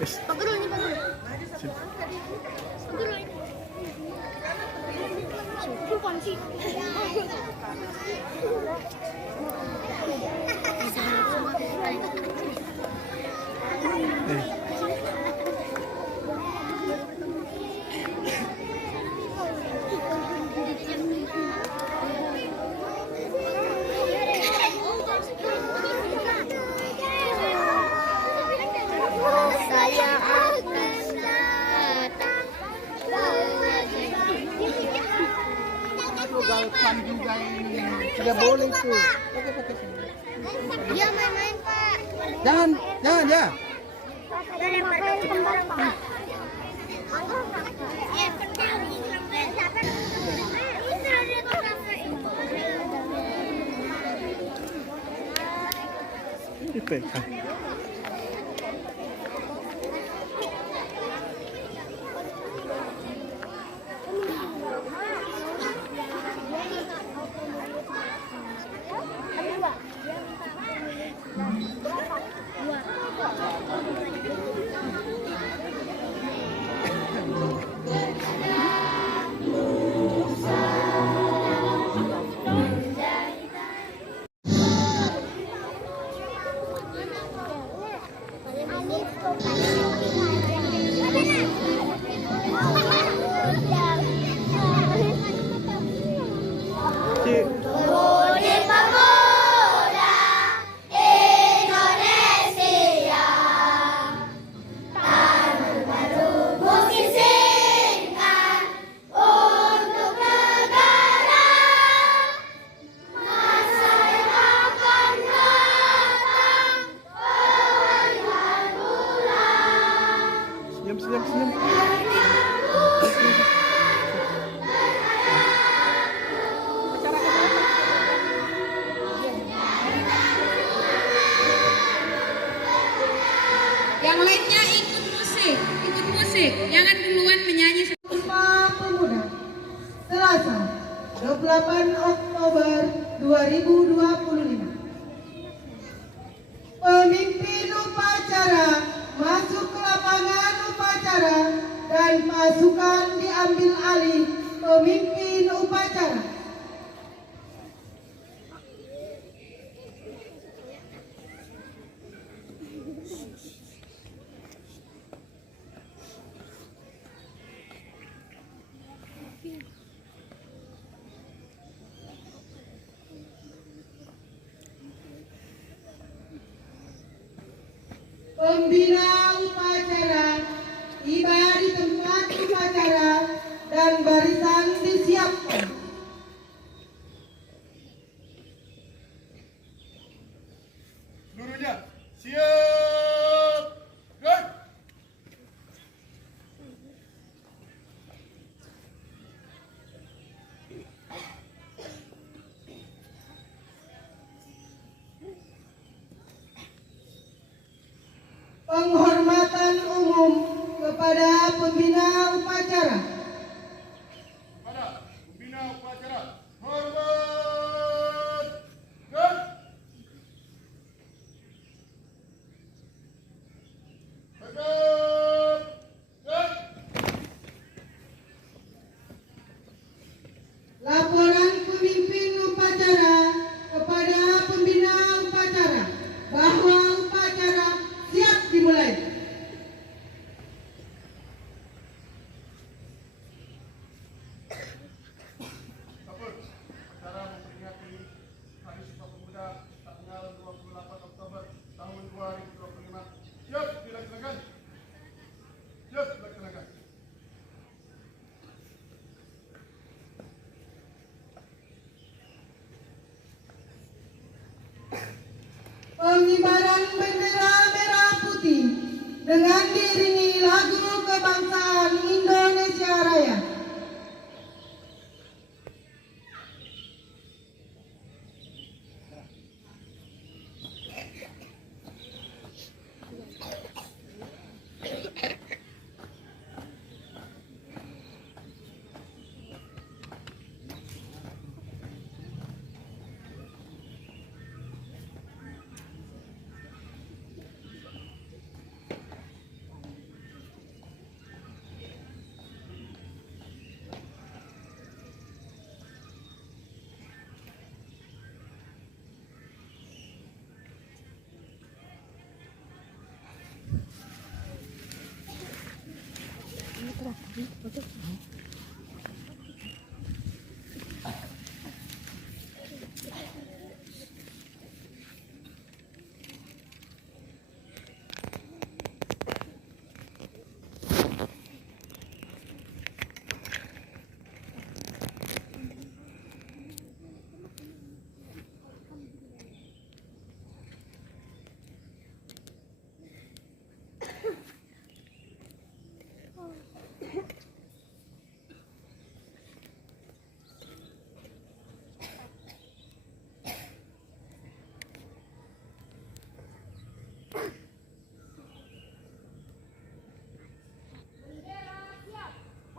Wes. Pak Guru ini Pak Guru. Sip. Pak Guru ini. Sumpah sih. Eh. Saya akan datang. Galpan juga ini. Tidak boleh tuh. Pakai sini. Dia main-main Pak. Jangan ya. IPK. Senyum. Yang lainnya ikut musik. Jangan duluan menyanyi. Sumpah Pemuda Selasa 28 Oktober 2025. Pemimpin upacara masuk ke lapangan upacara dan pasukan diambil alih pemimpin upacara. Pembina upacara tiba di tempat upacara dan barisan disiapkan. Seluruhnya siap. Gerak. Penghormatan umum kepada pembina upacara. Pada pembina upacara. Hormat. Gerak. Tegap. Gerak. Laporan pemimpin upacara kepada pembina upacara bahwa upacara siap dimulai. Kapur, acara memperingati Hari Sumpah Pemuda tanggal 28 Oktober tahun 2025. Siap dilaksanakan. Siap dilaksanakan. Pengibaran bendera merah putih dengan diiringi lagu kebangsaan Indonesia Raya.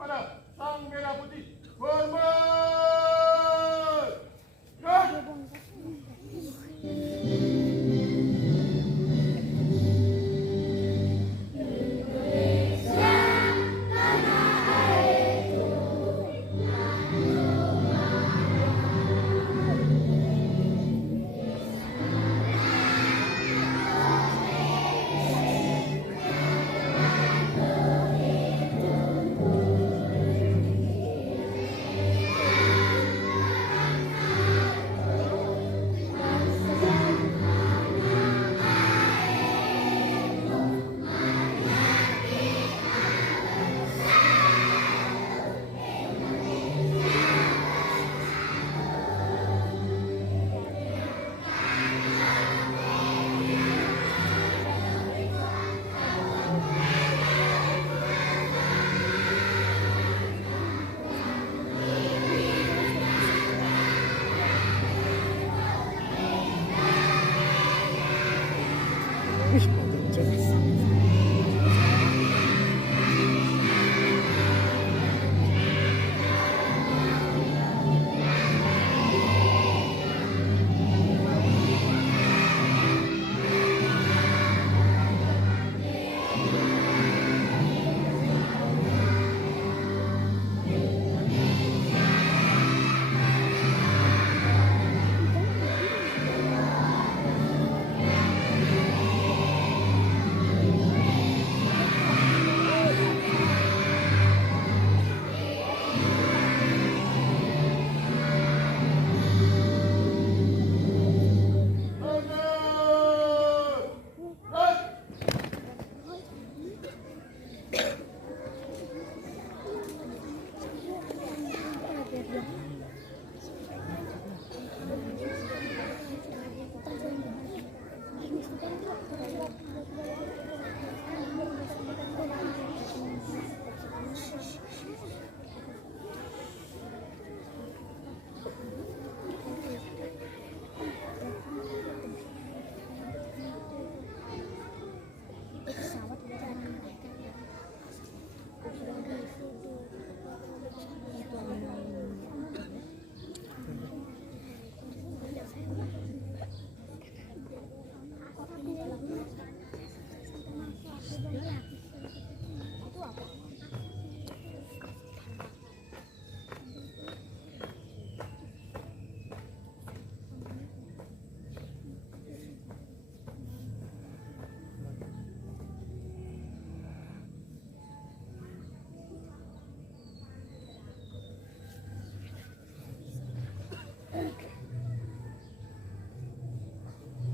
Pada sang merah putih. Hormat. Gerak. Wih, mantap.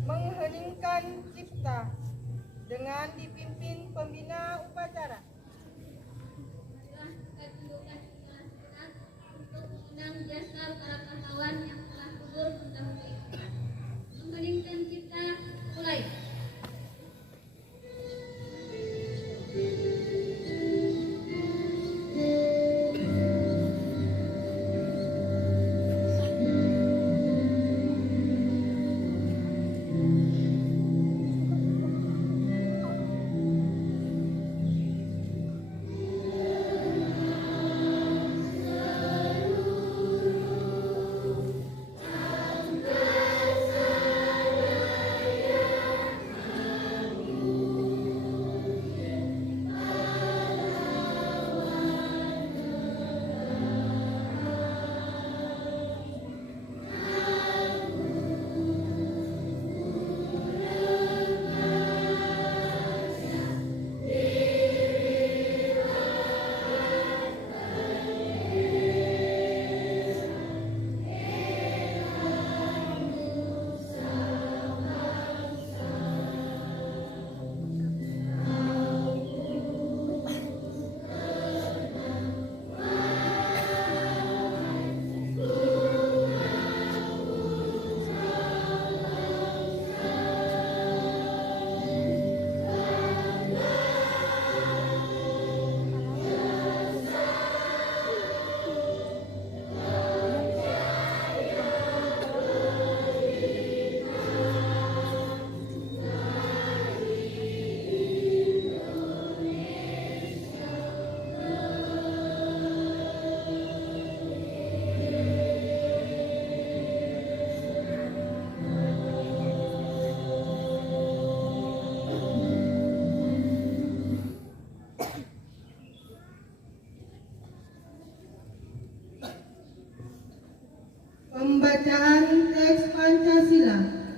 Mengheningkan cipta dengan dipimpin pembina upacara. Untuk mengundang jasa para pahlawan yang telah gugur mendahului. Mengheningkan cipta, mulai.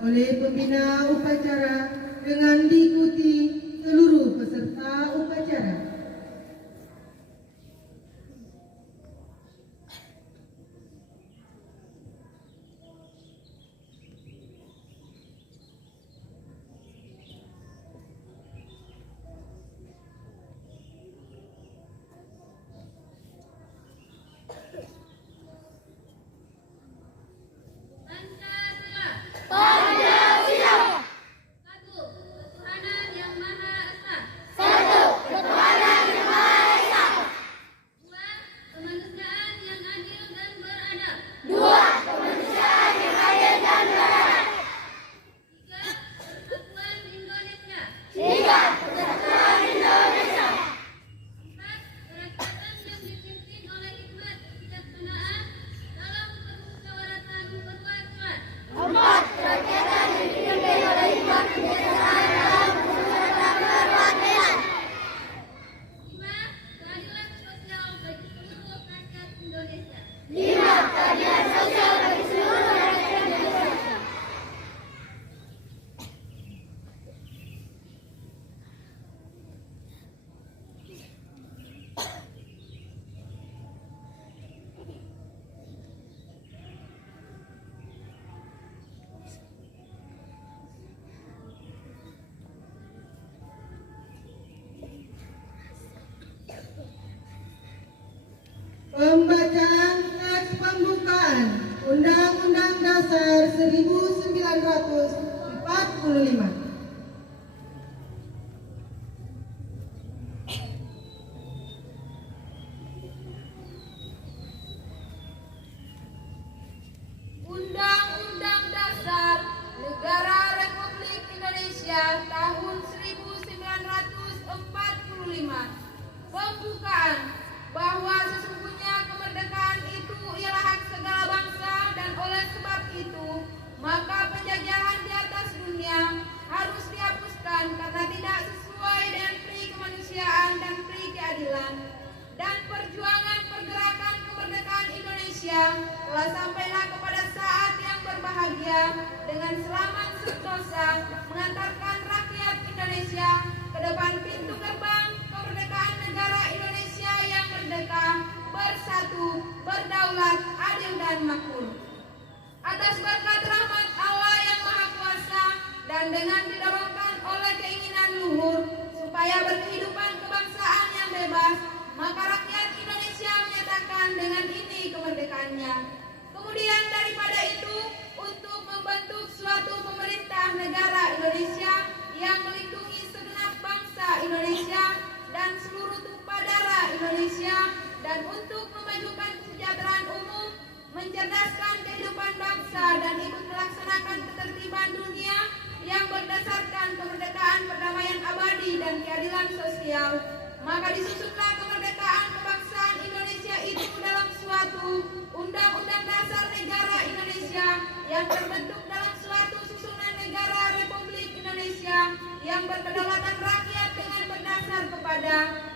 oleh pembina upacara dengan diikuti seluruh peserta upacara. Pancasila. Satu, ketuhanan yang Maha Esa. Dua, kemanusiaan yang adil dan beradab. Tiga, persatuan Indonesia. Empat, kerakyatan yang dipimpin oleh hikmat kebijaksanaan dalam kemusyawaratan perwakilan. Lima, keadilan sosial bagi seluruh rakyat Indonesia. Pembacaan teks pembukaan Undang-Undang Dasar 1945. Undang-Undang Dasar Negara Republik Indonesia tahun 1945. Pembukaan bahwa sesungguhnya kemerdekaan itu ialah hak segala bangsa dan oleh sebab itu maka penjajahan di atas dunia harus dihapuskan karena tidak sesuai dengan pri kemanusiaan dan pri keadilan. Dan perjuangan pergerakan kemerdekaan Indonesia telah sampailah kepada saat yang berbahagia dengan selamat sentosa mengantarkan rakyat Indonesia ke depan pintu gerbang kemerdekaan negara Indonesia yang merdeka, bersatu, berdaulat, adil dan makmur. Atas berkat rahmat Allah yang Maha Kuasa dan dengan didorongkan oleh keinginan luhur supaya berkehidupan kebangsaan yang bebas, maka rakyat Indonesia menyatakan dengan ini kemerdekaannya. Kemudian daripada itu, untuk membentuk suatu pemerintah negara Indonesia yang melindungi segenap bangsa Indonesia dan seluruh tumpah darah Indonesia, dan untuk memajukan kesejahteraan umum, mencerdaskan kehidupan bangsa dan ikut melaksanakan ketertiban dunia yang berdasarkan kemerdekaan, perdamaian abadi dan keadilan sosial, maka disusunlah kemerdekaan kebangsaan Indonesia itu dalam suatu Undang-Undang Dasar Negara Indonesia yang terbentuk dalam suatu susunan negara Republik Indonesia yang berkedaulatan rakyat dengan berdasar kepada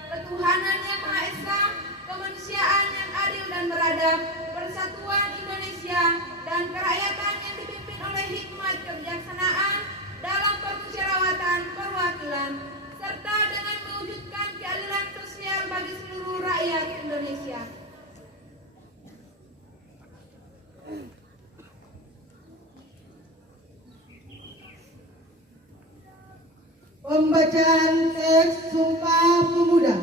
ketuhanan yang Maha Esa, kemanusiaan yang adil dan beradab, persatuan Indonesia, dan kerakyatan yang dipimpin oleh hikmat kebijaksanaan dalam permusyawaratan perwakilan, serta dengan mewujudkan keadilan sosial bagi seluruh rakyat Indonesia. Pembacaan teks Sumpah Pemuda.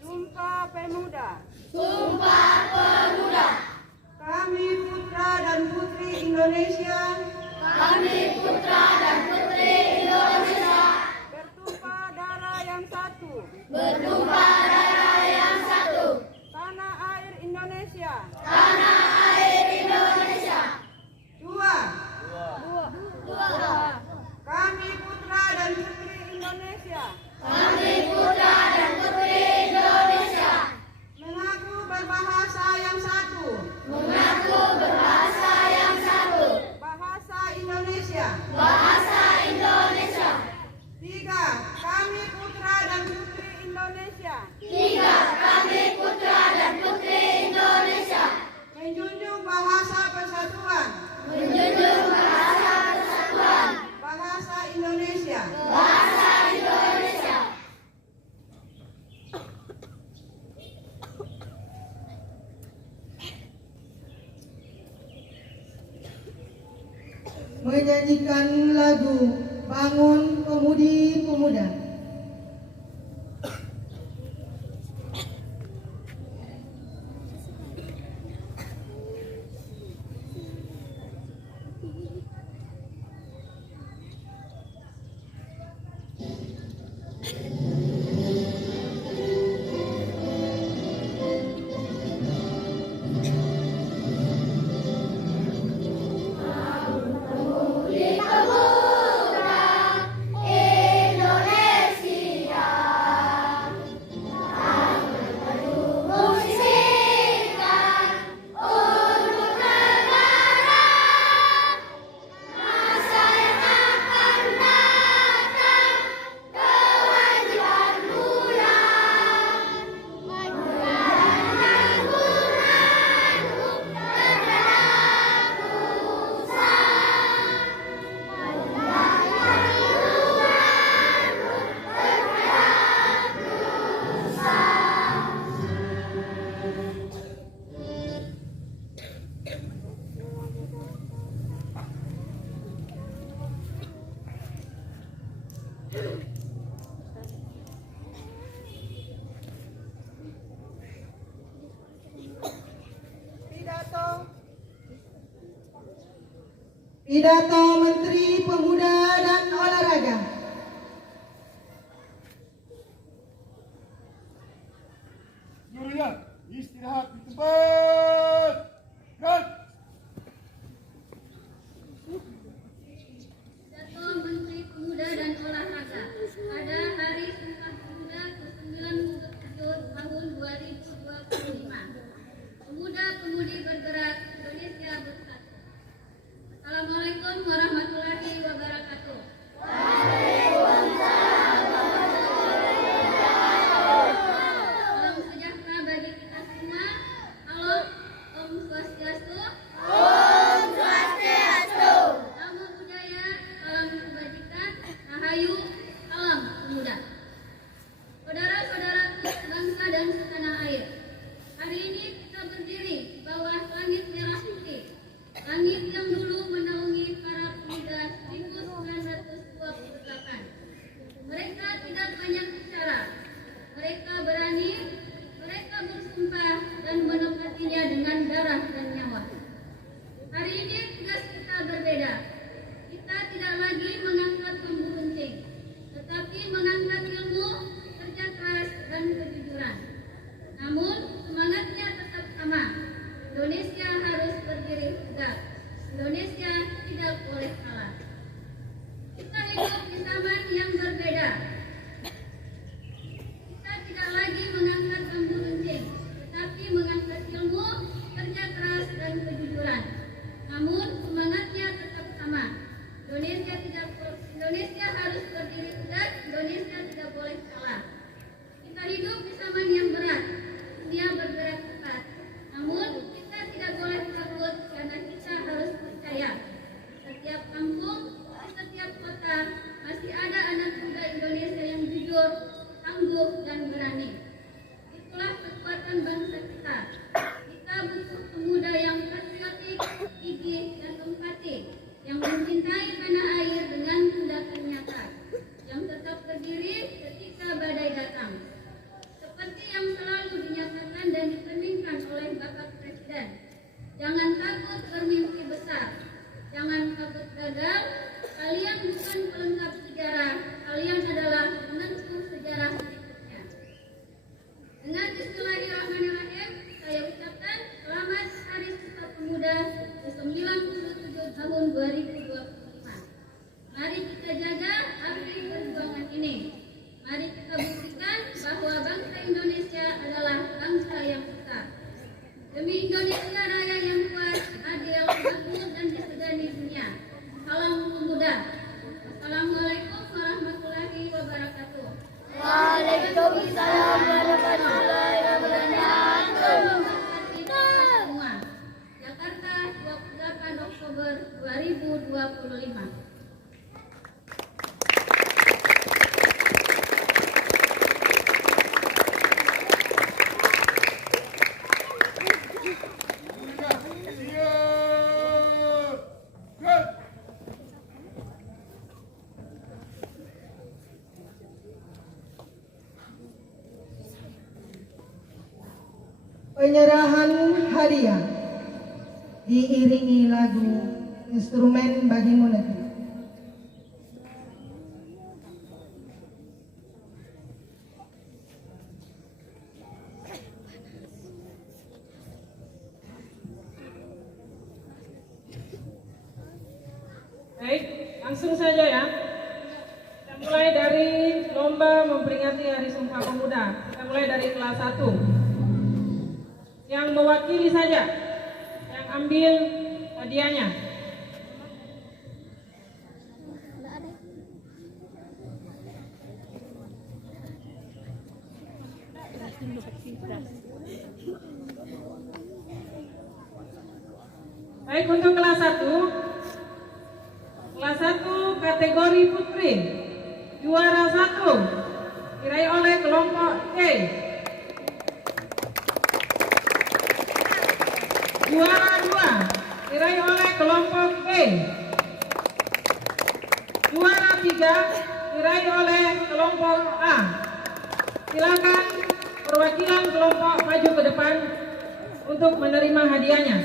Sumpah Pemuda. Sumpah Pemuda. Kami putra dan putri Indonesia. Kami putra dan putri Indonesia. Bertumpah darah yang satu. Bertumpah darah yang satu. Tanah air Indonesia. Tanah air Indonesia. Dua. Dua. Kami putra dan putri Indonesia. Kami putra dan putri Indonesia. Mengaku berbahasa yang satu. Mengaku berbahasa yang satu. Bahasa menyanyikan lagu Bangun Pemudi Pemuda. Pidato Menteri Pemuda dan Olahraga. Jurian, istirahat di tempat. Gerak. Pidato Menteri Pemuda dan Olahraga pada Hari Sumpah Pemuda ke-97 tahun 2025. Pemuda-pemudi bergerak, Indonesia bersatu. Assalamualaikum warahmatullahi wabarakatuh. Salam sejahtera bagi kita semua. Halo. Penyerahan hadiah diiringi lagu Instrumen Bagimu Negeri. Baik, langsung saja ya. Kita mulai dari lomba memperingati Hari Sumpah Pemuda. Kita mulai dari kelas 1. Yang mewakili saja, yang ambil hadiahnya. Baik, untuk kelas 1. Kelas 1 kategori putri. Juara 1 diraih oleh kelompok E. Juara 2 diraih oleh kelompok E. Juara 3 diraih oleh kelompok A. Silakan perwakilan kelompok maju ke depan untuk menerima hadiahnya.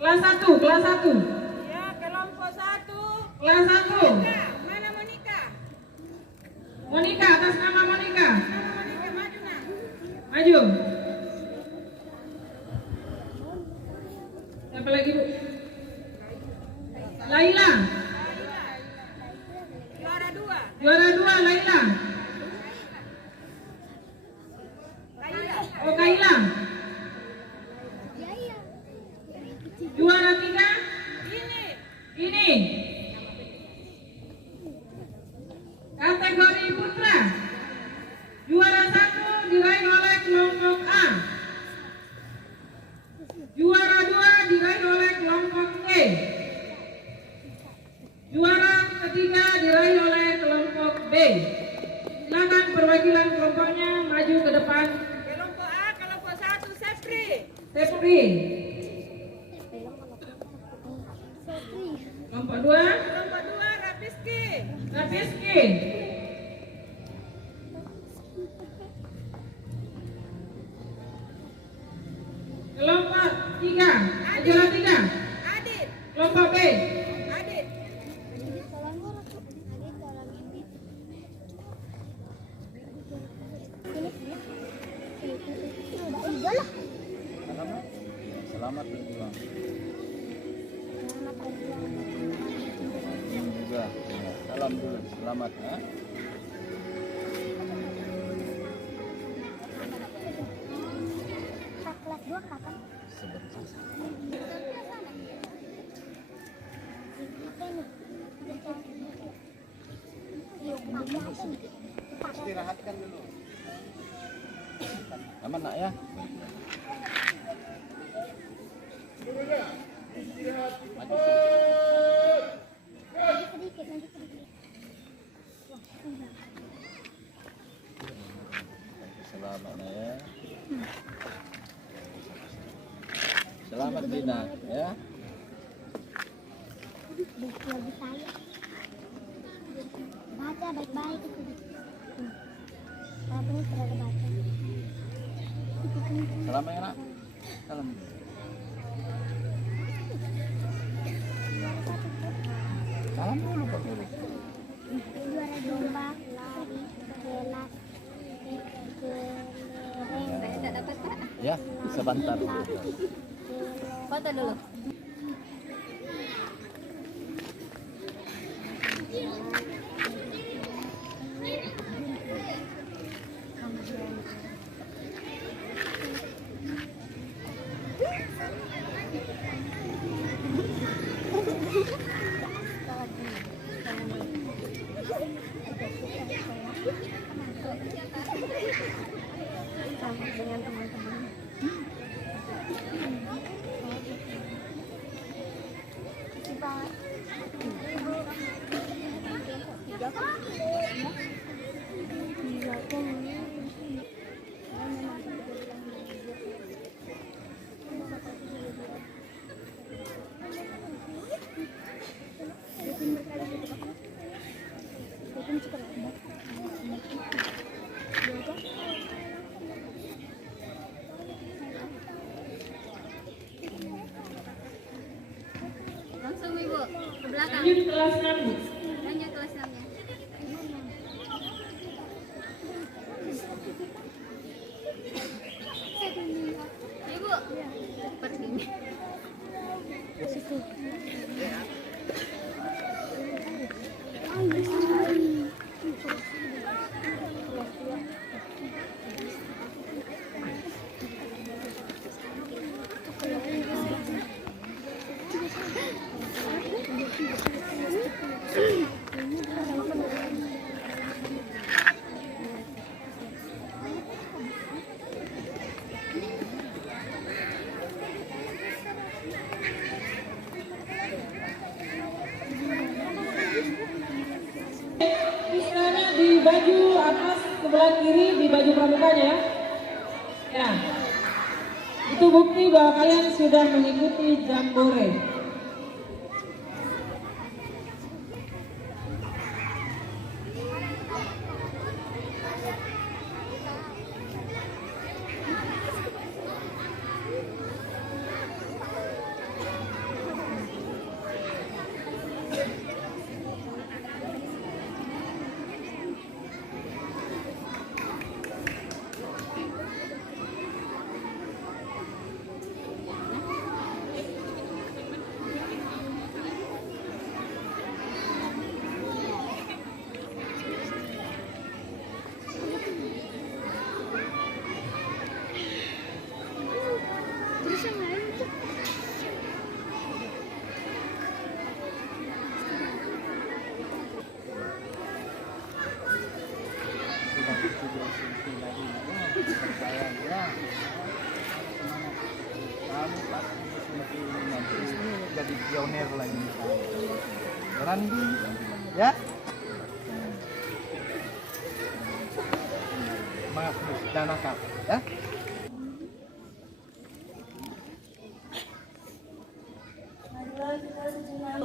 Kelas 1, kelas 1. Ya, kelompok 1. Kelas 1. Mana Monika? Monika, atas nama Monika. Mana Monika, maju nak. Maju. Siapa lagi, Bu? Laila. Juara 2. Juara 2 Laila. Oh, Kaila. Juara 3 ini. Kategori putra. Juara 1 diraih oleh kelompok A. Juara 2 diraih oleh kelompok E. Juara ketiga diraih oleh kelompok B. Silakan perwakilan kelompoknya maju ke depan. Kelompok A, kelompok 1, Sepri. Sepri. Kelompok 2 Kelompok 2, Rapiski. Rapiski. Kelompok 3 juara 3 Adit. kelompok B. Adit. Selamat berjuang. Juga. Salam dulu, selamat ya. Kelas 2 kapan? Istirahatkan dulu. Aman nak ya? Selamat nak ya. Selamat Dina ya. Lagi saya baca baik-baik itu. Tapi terlalu baca. Selamat ya nak. Salam. Salam dulu Pak Guru. Juara lomba lari kelas kelereng. Ya, sebentar. Foto dulu. Dengan teman-teman. ke belakang. Lanjut kelas 6. Lanjut kelas 6 ya. Ibu, cepat gini. Istilahnya di baju atas sebelah kiri di baju pramukanya ya. Ya. Itu bukti bahwa kalian sudah mengikuti jambore. Terus yang lain tuh. Kamu pasti nanti jadi pionir lagi. Randi, ya? Semangat terus, jangan nakal, ya? Marilah kita sejenak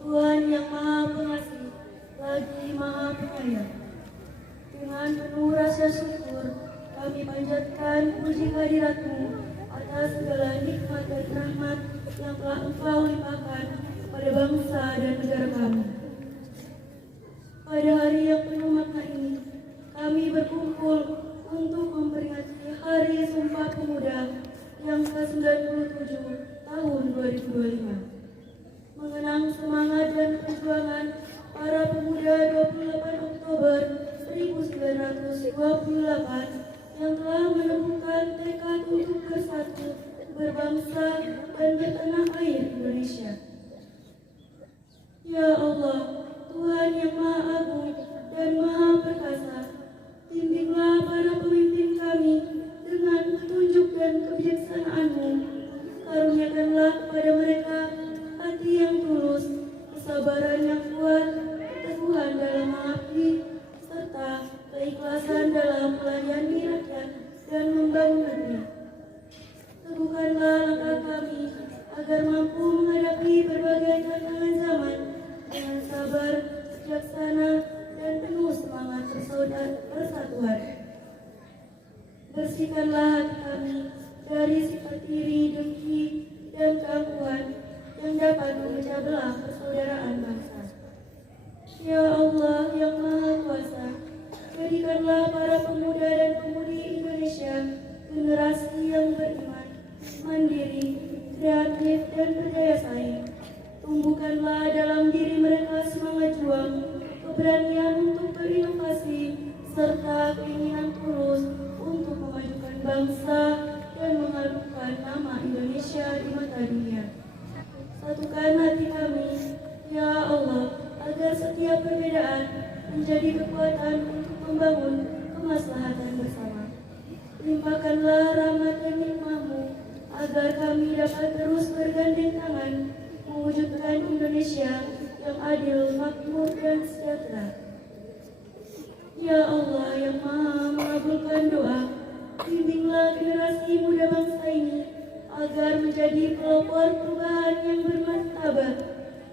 Tuhan yang Maha Pengasih lagi Maha Penyayang. Dengan penuh rasa syukur kami panjatkan puji kehadirat-Mu atas segala nikmat dan rahmat yang telah Engkau limpahkan pada bangsa dan negara kami. Pada hari yang penuh makna ini, kami berkumpul untuk memperingati Hari Sumpah Pemuda yang ke-97 tahun 2025. Mengenang semangat dan perjuangan para pemuda 28 Oktober 1928 yang telah menemukan tekad untuk bersatu, berbangsa, dan bertanah air Indonesia. Ya Allah, Tuhan yang Maha Agung dan Maha Perkasa, bimbinglah para pemimpin kami dengan petunjuk dan kebijaksanaan-Mu. Karuniakanlah kepada mereka hati yang tulus, kesabaran yang kuat, keteguhan dalam mengabdi, serta keikhlasan dalam melayani rakyat dan membangun negeri. Teguhkanlah langkah kami agar mampu menghadapi berbagai tantangan zaman dengan sabar, bijaksana, dan penuh semangat persatuan. Bersihkanlah hati kami dari sifat iri, dengki, dan keangkuhan yang dapat memecah belah persaudaraan bangsa. Ya Allah yang Maha Kuasa, jadikanlah para pemuda dan pemudi Indonesia generasi yang beriman, mandiri, kreatif, dan berdaya saing. Tumbuhkanlah dalam diri mereka semangat juang, keberanian untuk berinovasi, serta keinginan tulus untuk memajukan bangsa dan mengharumkan nama Indonesia di mata dunia. Satukan hati kami, ya Allah, agar setiap perbedaan menjadi kekuatan untuk membangun kemaslahatan bersama. Limpahkanlah rahmat dan nikmat-Mu agar kami dapat terus bergandeng tangan mewujudkan Indonesia yang adil, makmur, dan sejahtera. Ya Allah yang Maha mengabulkan doa, bimbinglah generasi muda bangsa ini agar menjadi pelopor perubahan yang bermartabat,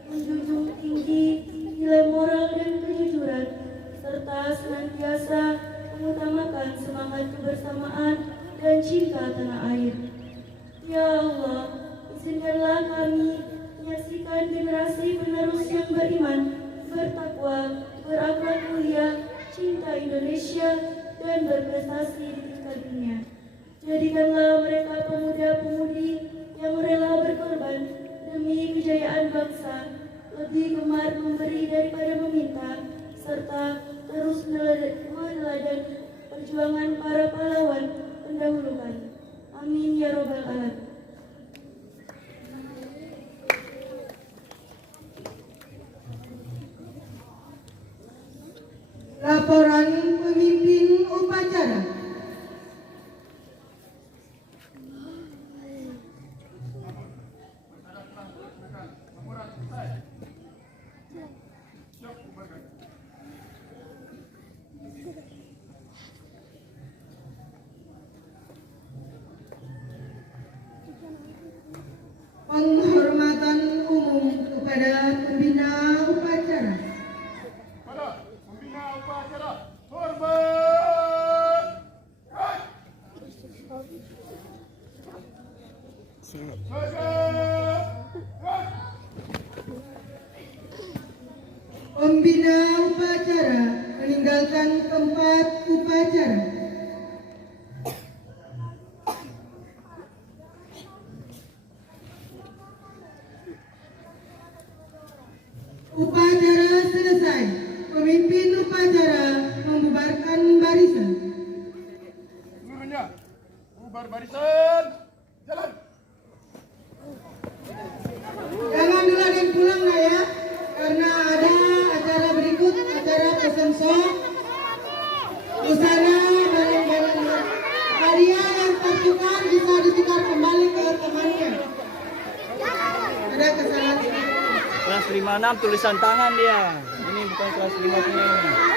menjunjung tinggi nilai moral dan kejujuran, serta senantiasa mengutamakan semangat kebersamaan dan cinta tanah air. Ya Allah, izinkanlah kami menyaksikan generasi penerus yang beriman, bertakwa, berakhlak mulia, cinta Indonesia, dan berprestasi di tingkat dunia. Jadikanlah mereka pemuda-pemudi yang rela berkorban demi kejayaan bangsa, lebih gemar memberi daripada meminta, serta terus meneladani perjuangan para pahlawan pendahulu kami. Amin ya robbal alamin. Laporan pemimpin upacara. Penghormatan umum kepada pembina upacara. Pada pembina upacara, hormat. Pembina upacara meninggalkan tempat upacara. Upacara selesai. Pemimpin upacara membubarkan barisan. Seluruhnya, bubar barisan, jalan. Jangan dulu ada yang pulang lah ya, karena ada acara berikut, acara pesan sok, busana dan lain-lain. Kalian yang tertukar bisa ditukar kembali ke temannya. Ada kesalahan. Kelas 56 tulisan tangan dia. Ini bukan kelas 5 ini.